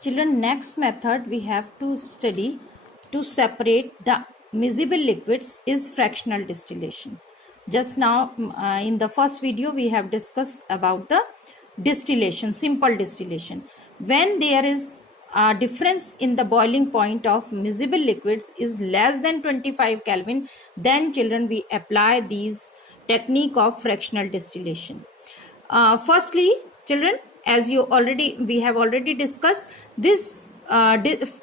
Children, next method we have to study to separate the miscible liquids is fractional distillation. Just now in the first video we have discussed about the distillation, simple distillation. When there is a difference in the boiling point of miscible liquids is less than 25 Kelvin, then children we apply these technique of fractional distillation. Firstly, children, as we have already discussed, this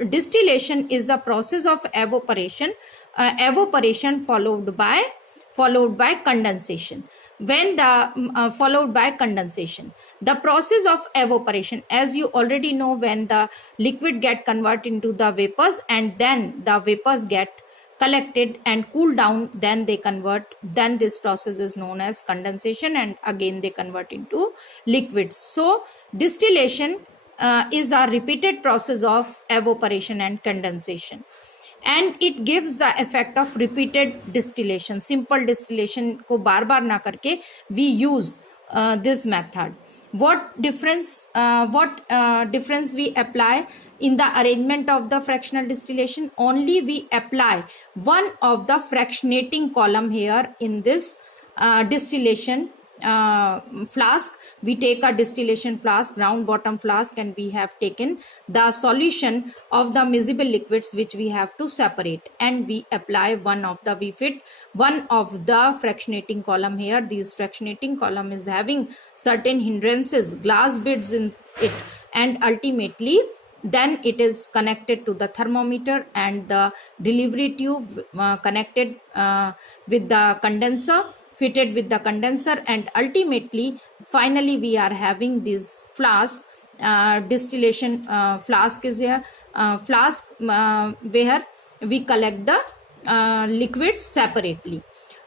distillation is the process of evaporation, followed by condensation. When the followed by condensation, the process of evaporation, as you already know, when the liquid get converted into the vapors and then the vapors get collected and cool down, then they convert, then this process is known as condensation, and again they convert into liquids. So distillation is a repeated process of evaporation and condensation, and it gives the effect of repeated distillation. Simple distillation को बार बार ना करके we use this method. What difference we apply in the arrangement of the fractional distillation? Only we apply one of the fractionating column here in this distillation flask. We take a distillation flask, round bottom flask, and we have taken the solution of the miscible liquids which we have to separate, and we apply we fit one of the fractionating column here. This fractionating column is having certain hindrances, glass beads in it, and ultimately then it is connected to the thermometer and the delivery tube connected with the condenser, fitted with the condenser, and ultimately finally we are having this flask. Distillation flask is here, flask where we collect the liquids separately.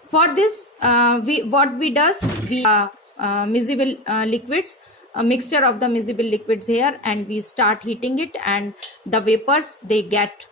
For this what we does, we miscible liquids, a mixture of the miscible liquids here, and we start heating it, and the vapors they get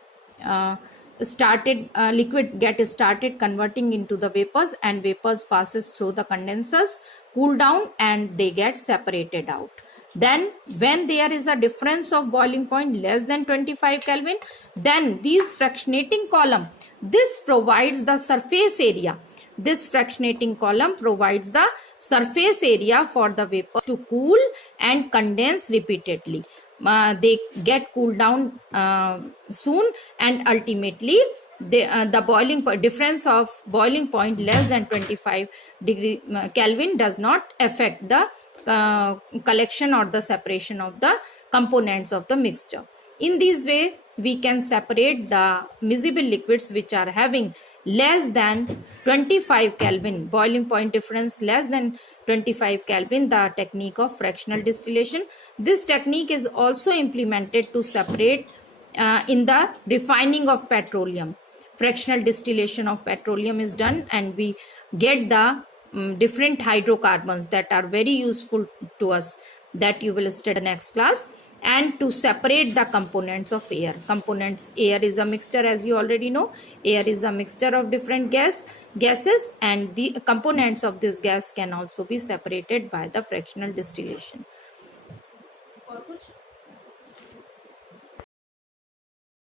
liquid get started converting into the vapors, and vapors passes through the condensers, cool down, and they get separated out. Then when there is a difference of boiling point less than 25 Kelvin, then these fractionating column, this provides the surface area. This fractionating column provides the surface area for the vapor to cool and condense repeatedly. They get cooled down soon, and ultimately the boiling point, difference of boiling point less than 25 degree Kelvin does not affect the collection or the separation of the components of the mixture. In this way we can separate the miscible liquids which are having less than 25 Kelvin, boiling point difference less than 25 Kelvin, the technique of fractional distillation. This technique is also implemented to separate in the refining of petroleum. Fractional distillation of petroleum is done, and we get the different hydrocarbons that are very useful to us, that you will study next class, and to separate the components of air. Air is a mixture, as you already know. Air is a mixture of different gases, and the components of this gas can also be separated by the fractional distillation.